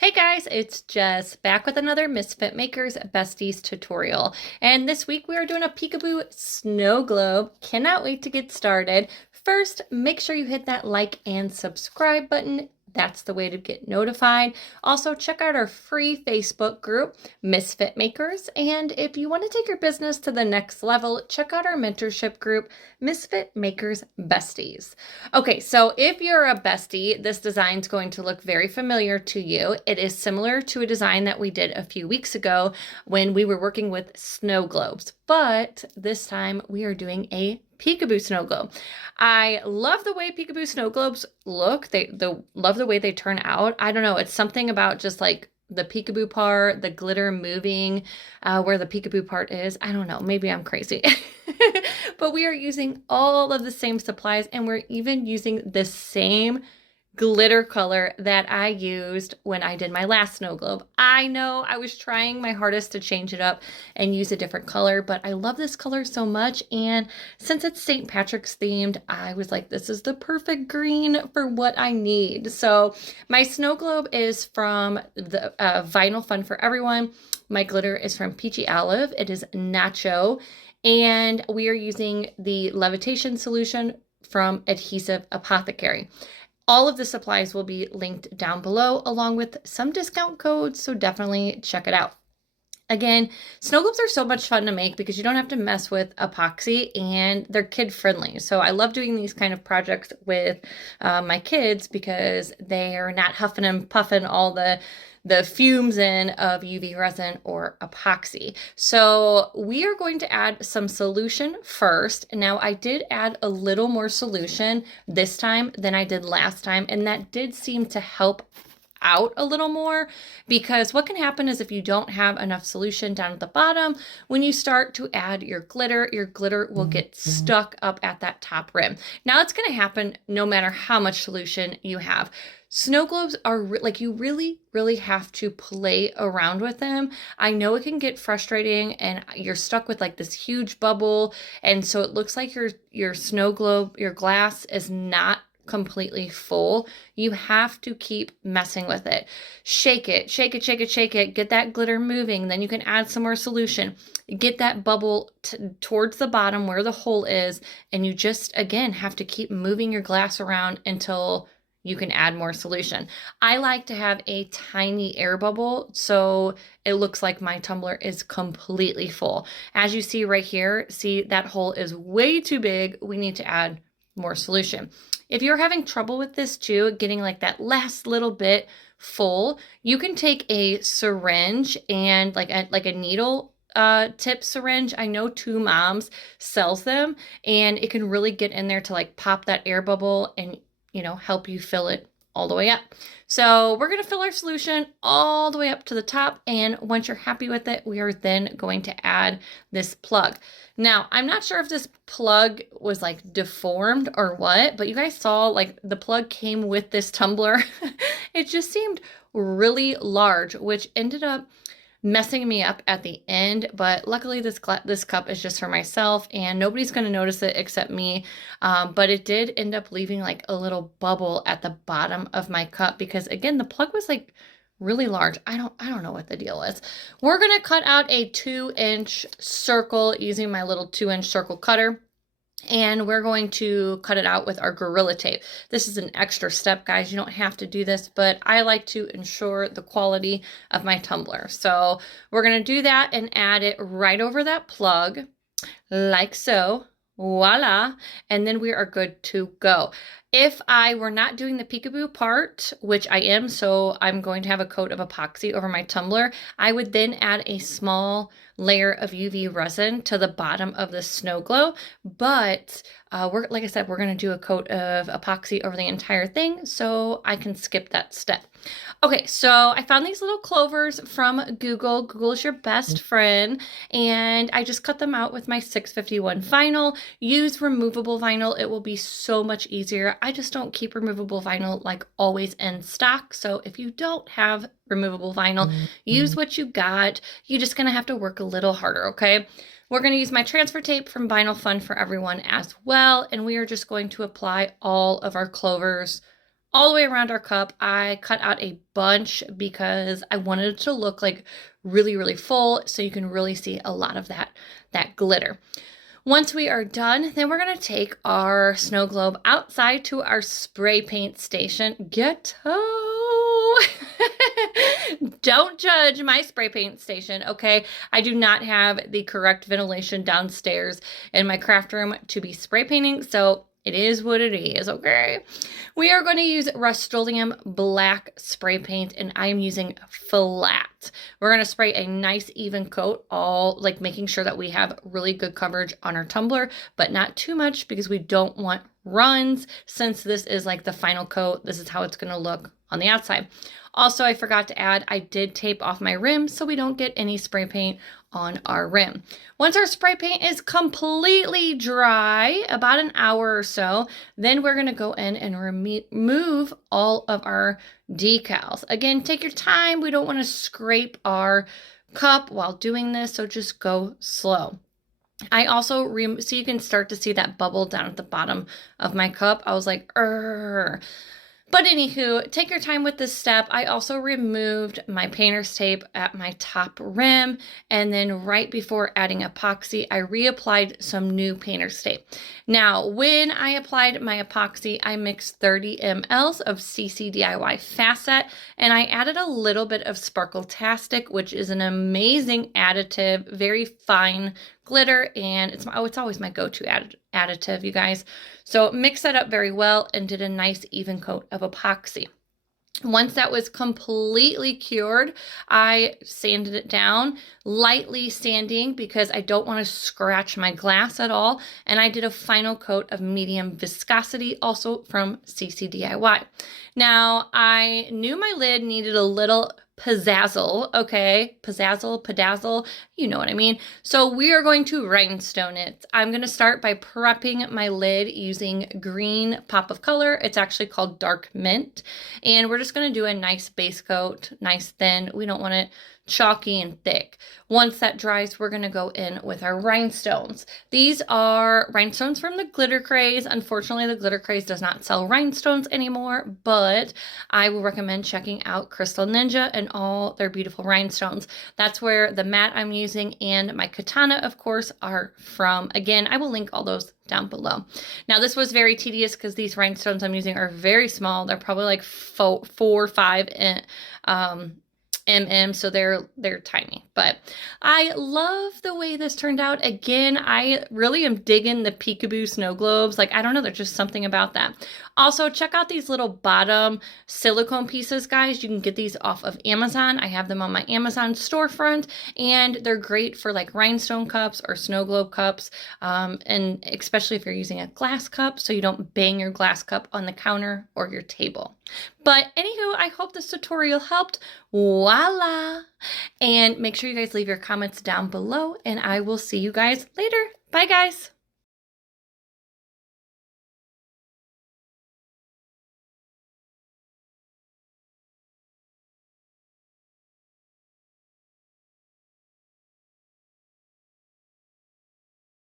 Hey guys, it's Jess back with another Misfit Makers Besties tutorial. And this week we are doing a peekaboo snow globe. Cannot wait to get started. First, make sure you hit that like and subscribe button. That's the way to get notified. Also, check out our free Facebook group, Misfit Makers. And if you want to take your business to the next level, check out our mentorship group, Misfit Makers Besties. Okay, so if you're a bestie, this design is going to look very familiar to you. It is similar to a design that we did a few weeks ago when we were working with snow globes, but this time we are doing a peekaboo snow globe. I love the way peekaboo snow globes look. Love the way they turn out. I don't know, it's something about just like the peekaboo part, the glitter moving where the peekaboo part is. I don't know, maybe I'm crazy. But we are using all of the same supplies, and we're even using the same glitter color that I used when I did my last snow globe. I know I was trying my hardest to change it up and use a different color, but I love this color so much. And since it's St. Patrick's themed, I was like, this is the perfect green for what I need. So my snow globe is from the Vinyl Fun for Everyone. My glitter is from Peachy Olive. It is Nacho. And we are using the levitation solution from Adhesive Apothecary. All of the supplies will be linked down below along with some discount codes, so definitely check it out. Again, snow globes are so much fun to make because you don't have to mess with epoxy and they're kid friendly. So I love doing these kind of projects with my kids because they are not huffing and puffing all the fumes in of UV resin or epoxy. So we are going to add some solution first. Now I did add a little more solution this time than I did last time, and that did seem to help out a little more, because what can happen is if you don't have enough solution down at the bottom, when you start to add your glitter will get stuck up at that top rim. Now it's going to happen no matter how much solution you have. Snow globes are like, you really have to play around with them. I know it can get frustrating and you're stuck with like this huge bubble, and so it looks like your snow globe, your glass is not completely full. You have to keep messing with it. Shake it, shake it, shake it, shake it. Get that glitter moving. Then you can add some more solution. Get that bubble towards the bottom where the hole is. And you just, again, have to keep moving your glass around until you can add more solution. I like to have a tiny air bubble so it looks like my tumbler is completely full. As you see right here, see that hole is way too big. We need to add more solution. If you're having trouble with this too, getting like that last little bit full, you can take a syringe and like a needle tip syringe. I know Two Moms sells them, and it can really get in there to like pop that air bubble and, you know, help you fill it all the way up. So we're going to fill our solution all the way up to the top, and once you're happy with it, we are then going to add this plug. Now, I'm not sure if this plug was like deformed or what, but you guys saw like the plug came with this tumbler. It just seemed really large, which ended up messing me up at the end, but luckily this cup is just for myself and nobody's going to notice it except me. But it did end up leaving like a little bubble at the bottom of my cup because, again, the plug was like really large. I don't know what the deal is. We're going to cut out a 2-inch circle using my little 2-inch circle cutter. And we're going to cut it out with our Gorilla Tape. This is an extra step, guys. You don't have to do this, but I like to ensure the quality of my tumbler. So we're going to do that and add it right over that plug, like so. Voila. And then we are good to go. If I were not doing the peekaboo part, which I am, so I'm going to have a coat of epoxy over my tumbler, I would then add a small layer of UV resin to the bottom of the snow globe. But like I said, we're going to do a coat of epoxy over the entire thing, so I can skip that step. Okay, so I found these little clovers from Google. Google is your best friend, and I just cut them out with my 651 vinyl. Use removable vinyl. It will be so much easier. I just don't keep removable vinyl like always in stock, so if you don't have removable vinyl, use what you got. You're just going to have to work a little harder, okay? We're going to use my transfer tape from Vinyl Fun for Everyone as well, and we are just going to apply all of our clovers all the way around our cup. I cut out a bunch because I wanted it to look like really, really full, so you can really see a lot of that glitter. Once we are done, then we're going to take our snow globe outside to our spray paint station. Ghetto! Don't judge my spray paint station, okay? I do not have the correct ventilation downstairs in my craft room to be spray painting, so it is what it is, okay? We are going to use Rust-Oleum black spray paint, and I am using flat. We're going to spray a nice even coat, all like making sure that we have really good coverage on our tumbler, but not too much because we don't want runs. Since this is like the final coat, this is how it's going to look on the outside. Also, I forgot to add, I did tape off my rim so we don't get any spray paint on our rim. Once our spray paint is completely dry, about an hour or so, then we're going to go in and remove all of our decals. Again, take your time. We don't want to scrape our cup while doing this, so just go slow. I also, so you can start to see that bubble down at the bottom of my cup. I was like, Urgh. But anywho, take your time with this step. I also removed my painter's tape at my top rim, and then right before adding epoxy, I reapplied some new painter's tape. Now, when I applied my epoxy, I mixed 30 mLs of CC DIY Fast Set, and I added a little bit of Sparkletastic, which is an amazing additive, very fine glitter, and it's always my go-to additive, you guys. So mix that up very well and did a nice even coat of epoxy. Once that was completely cured, I sanded it down, lightly sanding because I don't want to scratch my glass at all. And I did a final coat of medium viscosity, also from CC DIY. Now, I knew my lid needed a little pizzazzle, okay? Pizzazzle, you know what I mean. So we are going to rhinestone it. I'm going to start by prepping my lid using green pop of color. It's actually called Dark Mint. And we're just going to do a nice base coat, nice thin. We don't want it chalky and thick. Once that dries, we're going to go in with our rhinestones. These are rhinestones from the Glitter Craze. Unfortunately, the Glitter Craze does not sell rhinestones anymore, but I will recommend checking out Crystal Ninja and all their beautiful rhinestones. That's where the mat I'm using and my katana, of course, are from. Again, I will link all those down below. Now, this was very tedious because these rhinestones I'm using are very small. They're probably like 4 or 5 so they're tiny, but I love the way this turned out. Again, I really am digging the peekaboo snow globes. Like, I don't know, there's just something about that. Also, check out these little bottom silicone pieces, guys. You can get these off of Amazon. I have them on my Amazon storefront, and they're great for like rhinestone cups or snow globe cups, and especially if you're using a glass cup, so you don't bang your glass cup on the counter or your table. But anywho, I hope this tutorial helped. Voila! And make sure you guys leave your comments down below, and I will see you guys later. Bye, guys.